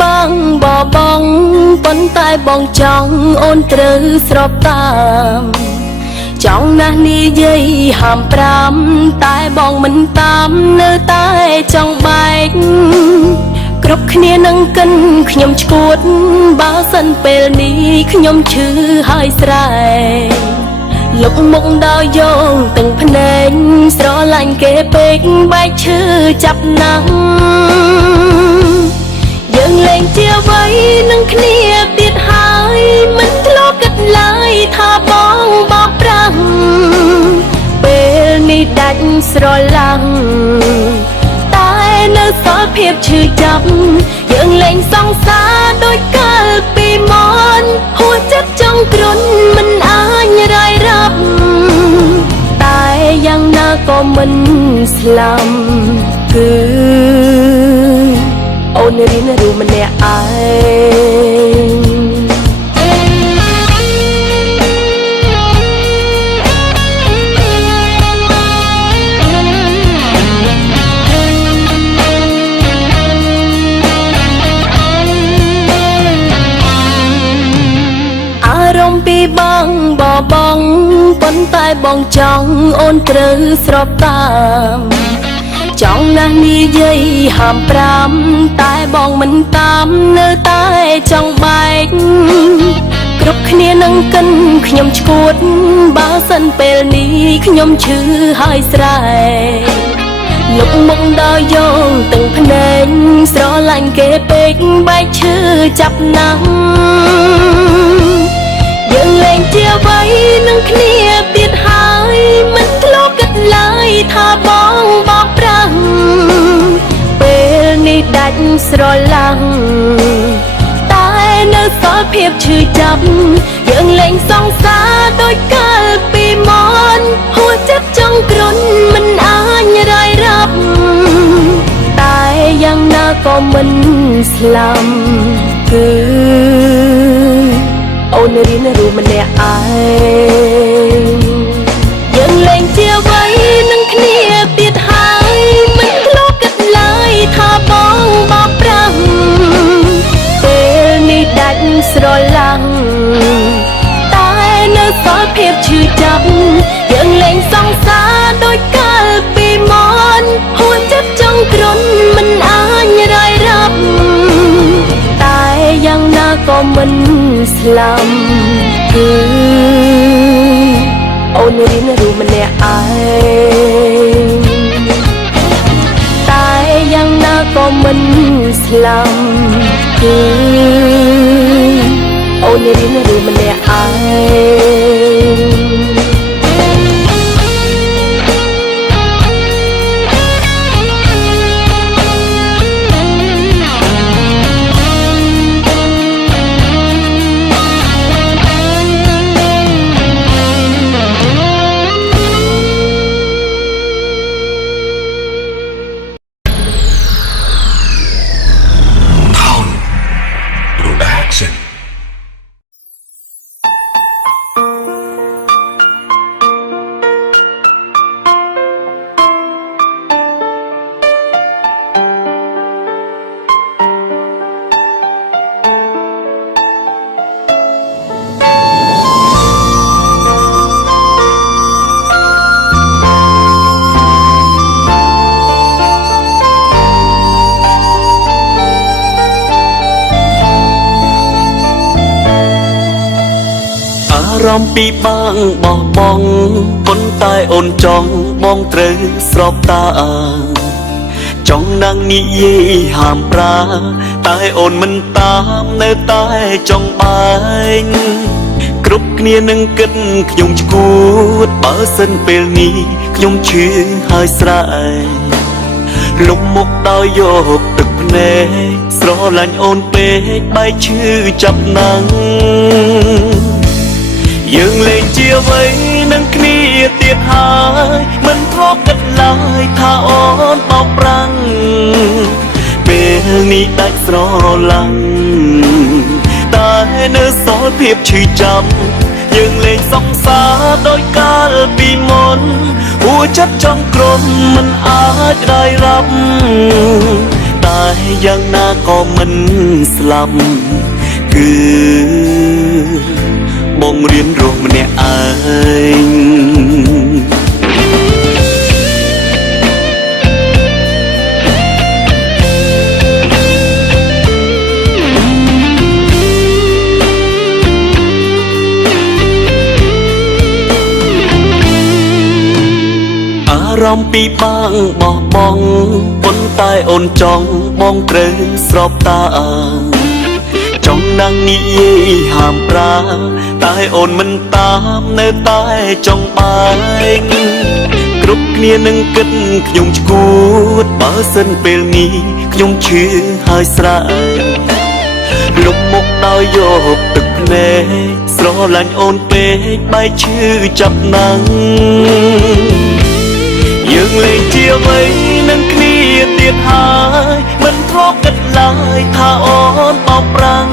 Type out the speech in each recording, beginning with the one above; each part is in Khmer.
បាំងបបងប៉ុន្តែបងចង់អូនត្រូវស្របតាមចង់ណាស់និយាយហាម5តែបងមិនតាមនៅតែចង់បែកគ្រប់គ្នានឹងកិនខ្ញុំឈួតបើសិនពេលនេះខ្ញុំឈឺហើយស្រែលុកមុខដល់យងទាំងភ្នែកស្រឡាញ់គេពេកបែកឈឺចាប់ណាស់យើងលែងជាអ្វីនឹងគ្នាទៀតហើយមិនធ្លាប់គិតឡើយថាបងបោកប្រាស់ពេលនេះដាច់ស្រឡាំងតែនៅសល់ភាពឈឺចាប់យើងលែងសង្សារដូចកាលពីមុនហួចចិត្តចង់គ្រុនមិនអាចរាយរាប់តែយ៉ាងណាក៏មិនស្លាប់គឺអូនរៀនรู้ម្នាក់ឯងអារម្មណ៍ពីបាំងបបងប៉ុន្តែបងចង់អូនត្រូវស្របតាមចង់ណាស់និយាយហាម5តែបងមិនតាមនៅតែចង់បែកគ្រប់គ្នានឹងកិនខ្ញុំឈួតបើសិនពេលនេះខ្ញុំឈឺហើយស្រែលុកមុខដល់យងទាំងភ្នែកស្រឡាញ់គេពេកបែកឈឺចាប់ណាស់យើងលែងជាអ្វីនឹងគ្នាទៀតហើយមិនធ្លាប់គិតឡើយថាបងបោកប្រាស់ពេលនេះដាច់ស្រឡាំងតែនៅសល់ភាពឈឺចាប់យើងលែងសង្សារដូចកាលពីមុនហួចចិត្តចង់គ្រុនមិនអាចរាយរាប់តែយ៉ាងណាក៏មិនស្លាប់គឺអូនរៀនรู้ម្នាក់ឯងយើងលែងជាអ្វីនឹងគ្នាទៀតហើយមិនធ្លាប់គិតឡើយថាបងបោកប្រាស់ពេលនេះដាច់ស្រឡាំងតែនៅសល់ភាពឈឺចាប់យើងលែងសង្សារដូចកាលពីមុនហួចចិត្តចង់គ្រុនមិនអាចរាយរាប់តែយ៉ាងណាក៏មិនស្លាប់គឺអូនរៀនรู้ម្នាក់ឯងតែយ៉ាងណាក៏មិនស្លាប់គឺអូនរៀនรู้ម្នាក់ឯងរំពីបាំងបោះបង់ប៉ុន្តែអូនចង់បងត្រូវស្របតាមចង់នឹងនិយាយហាម5តែអូនមិនតាមនៅតែចង់បែកគ្រប់គ្នានឹងគិតខ្ញុំឈួតបើសិនពេលនេះខ្ញុំឈឺហើយស្រែលុកមុខដល់យកទឹកភ្នែកស្រឡាញ់អូនពេកបែកឈឺចាប់ណាំងយើងលែងជាអ្វីនឹងគ្នាទៀតហើយមិនធ្លាប់គិតឡើយថាអូនបោកប្រាំងពេលនេះដាច់ស្រឡាំងតែនៅសល់ភាពឈឺចាប់យើងលែងសង្សារដោយកាលពីមុនហួចចិត្តចង់គ្រុនមិនអាចរាយរាប់ តែយ៉ាងណាក៏មិនស្លាប់គឺបងរៀនរស់ម្នាក់ឯងអារម្មណ៍ពីបាងបោះបង់ប៉ុន្តែអូនចង់បងត្រូវស្របតាចង់ណាំងនិយាយហាមប្រាតែអូនមិនតាមនៅតែចង់បែកគ្រប់គ្នានឹងគិតខ្ញុំឈួតបើសិនពេលនេះខ្ញុំឈឺហើយស្រែកលុបមុខដោយយកទឹកភ្នែកស្រឡាញ់អូនពេកបែកឈឺចាប់ណាំងយើងលេងជាអ្វីនឹងគ្នាទៀតហើយមិនធ្លាប់គិតឡើយថាអូនបោកប្រាំង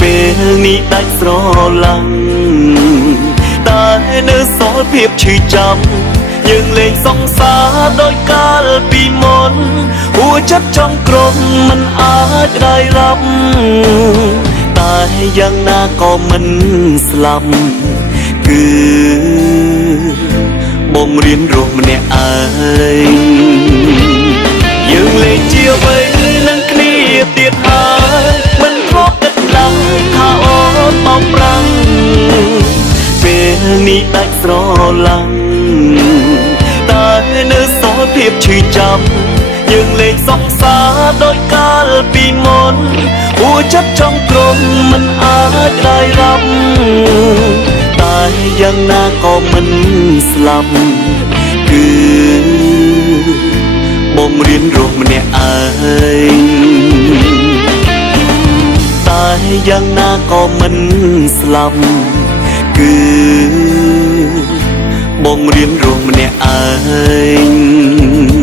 ពេលនេះដាច់ស្រឡាញ់តែនៅសល់ភាពឈឺចាំយើងលេងសង្សារដោយកាលពីមុនហួចិត្តចង់ក្រុមមិនអាចរាយរាប់តែយ៉ាងណាក៏មិនស្លាប់គឺបងរៀនរស់ម្នាក់ឯងយើងលេងជាអ្វីនឹងគ្នាទៀតហើយមិនធ្លាប់គិតឡើយថាអូនបោកប្រាំងពេលនេះដាច់ស្រឡាញ់តែនៅសល់ភាពឈឺចាំយើងលេងសង្សារដោយកាលពីមុនហួចិត្តចង់ក្រុមមិនអាចរាយរាប់តែយ៉ាងណាក៏មិនស្លាប់គឺបងរៀនរស់ម្នាក់ឯងតែយ៉ាងណាក៏មិនស្លាប់គឺបងរៀនរស់ម្នាក់ឯង